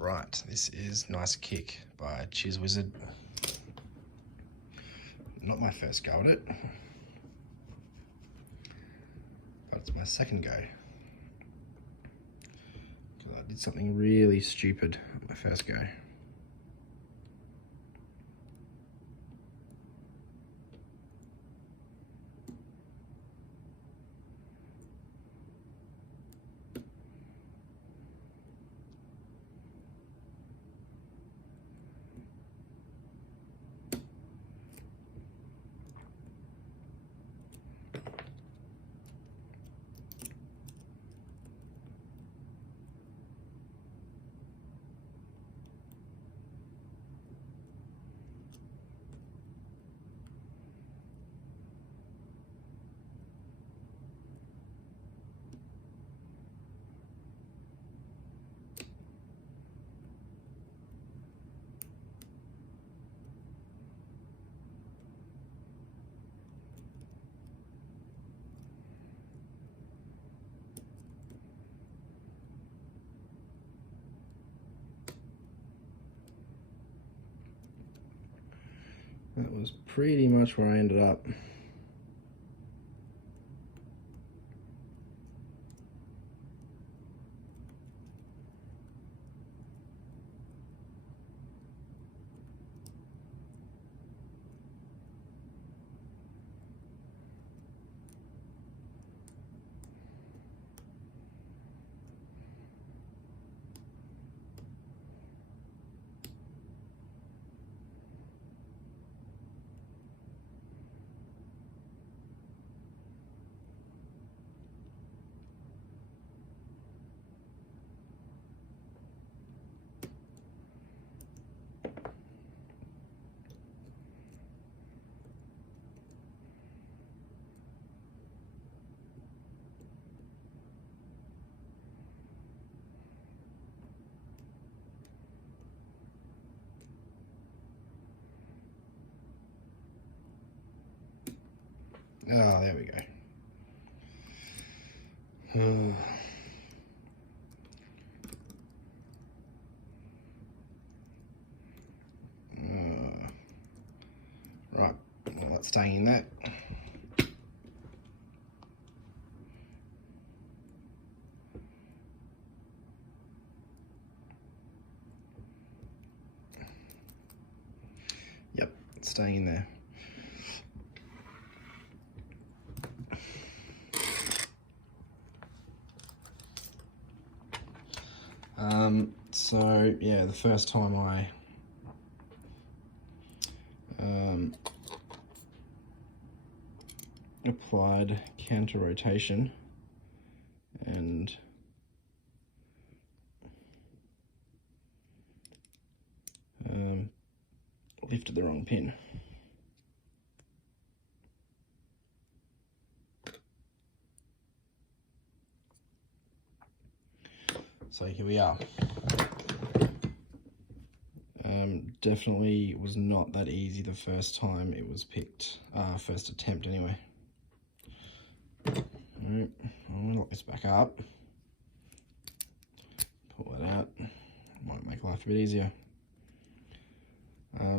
Right, this is Nice Kick by Chizwizard. Not my first go at it, but it's my second go. Because I did something really stupid at my first go. That was pretty much where I ended up. Oh, there we go. Right, well, that's staying in that. Yep, it's staying in there. So yeah, the first time I applied counter rotation and lifted the wrong pin. So here we are. Definitely was not that easy the first time it was picked, first attempt anyway. Alright, I'm gonna lock this back up, pull that out, might make life a bit easier.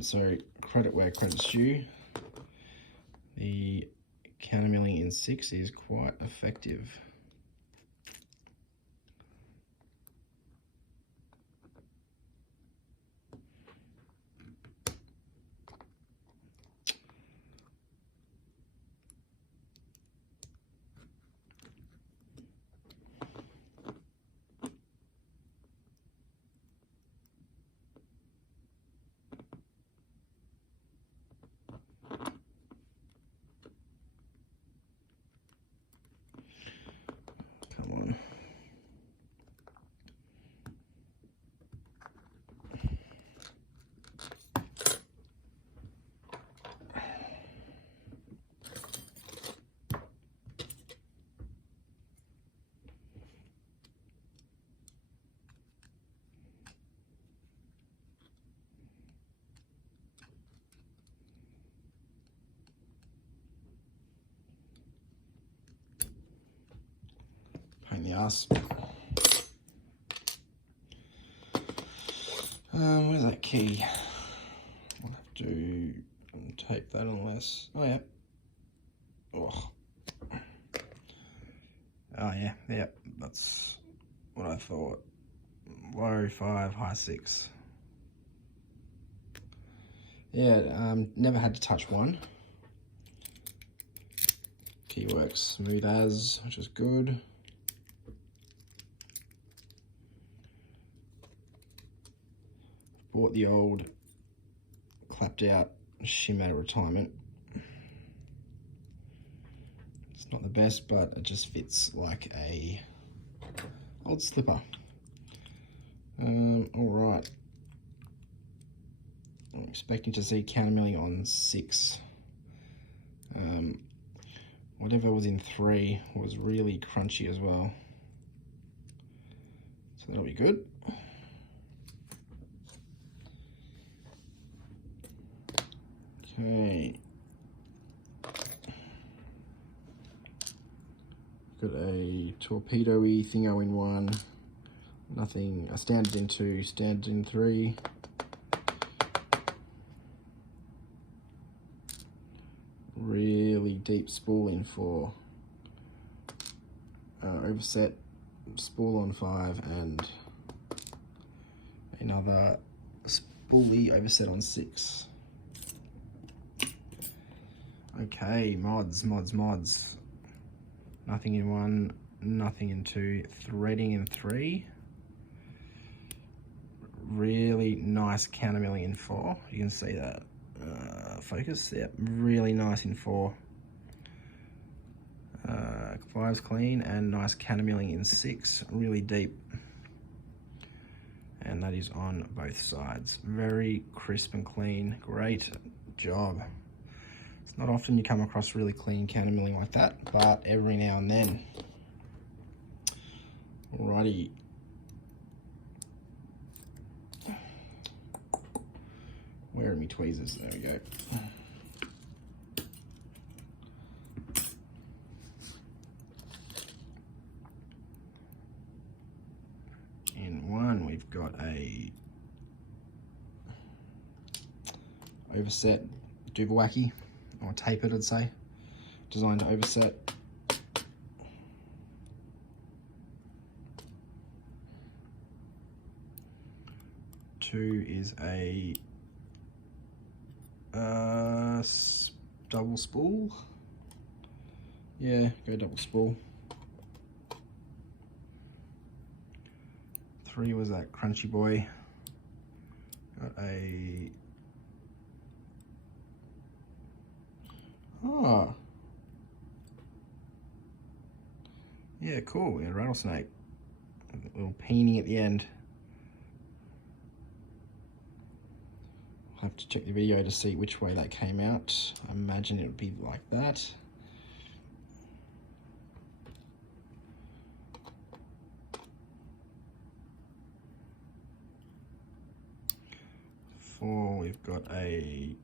So credit where credit's due. The countermilling in 6 is quite effective. Come on. Pain in the ass. Where's that key? I'll have to tape that unless... Oh, yeah. Oh. Oh, yeah. Yep. That's what I thought. Low 5, high 6. Yeah, never had to touch one. Key works smooth as, which is good. Bought the old clapped out shim out of retirement. It's not the best, but it just fits like a old slipper. All right. I'm expecting to see countermilling on 6. Whatever was in 3 was really crunchy as well. So that'll be good. Okay. Got a torpedo-y thingo in 1. Nothing, a standard in 2, standard in 3. Really deep spool in 4. Overset spool on 5 and another spoolie overset on 6. Okay, mods. Nothing in 1, nothing in 2, threading in 3. Really nice countermilling in 4. You can see that. Focus, yep, really nice in 4. 5's clean and nice countermilling in 6, really deep. And that is on both sides. Very crisp and clean, great job. It's not often you come across really clean countermilling like that, but every now and then. Alrighty. Where are my tweezers? There we go. In 1, we've got a overset Duvawacky, or tapered I'd say, designed to overset. Two is a double spool. Yeah, go double spool. 3 was that crunchy boy. Got a yeah, cool. Yeah, rattlesnake. A little peening at the end. I'll have to check the video to see which way that came out. I imagine it would be like that. Four, we've got a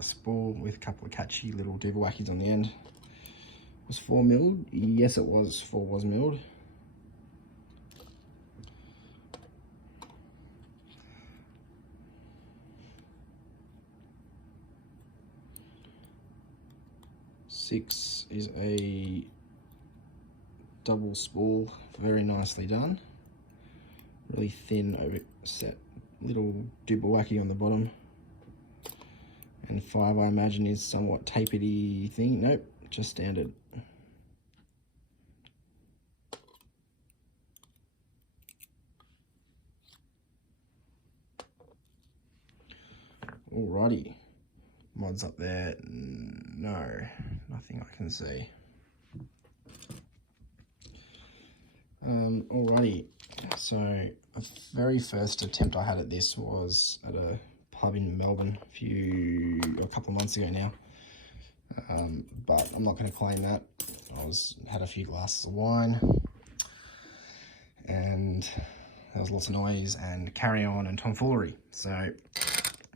spool with a couple of catchy little Duvawackis on the end. Was 4 milled? Yes, it was. 4 was milled. Six is a double spool, very nicely done. Really thin overset little Duvawacky on the bottom. And 5, I imagine, is somewhat tapered-y thing. Nope, just standard. Alrighty, mods up there. No, nothing I can see. Alrighty, so a very first attempt I had at this was at a pub in Melbourne a couple of months ago now, but I'm not going to claim that. Had a few glasses of wine and there was lots of noise and carry on and tomfoolery, so I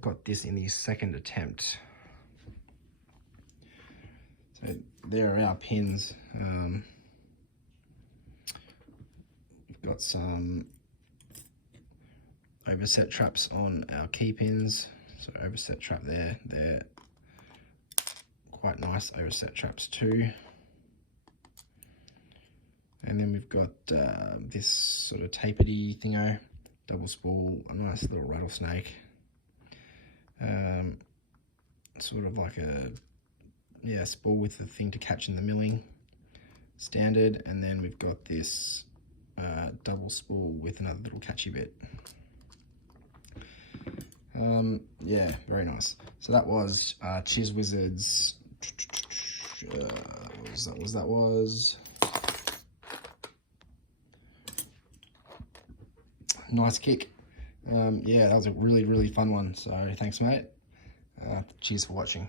got this in the second attempt. So there are our pins. We've got some overset traps on our key pins. So overset trap there, they're quite nice overset traps too. And then we've got this sort of tapered-y thingo, double spool, a nice little rattlesnake. Sort of like a, yeah, spool with the thing to catch in the milling, standard. And then we've got this double spool with another little catchy bit. Yeah, very nice. So that was Chizwizard's, that was nice kick. Yeah, that was a really fun one. So thanks, mate. Cheers for watching.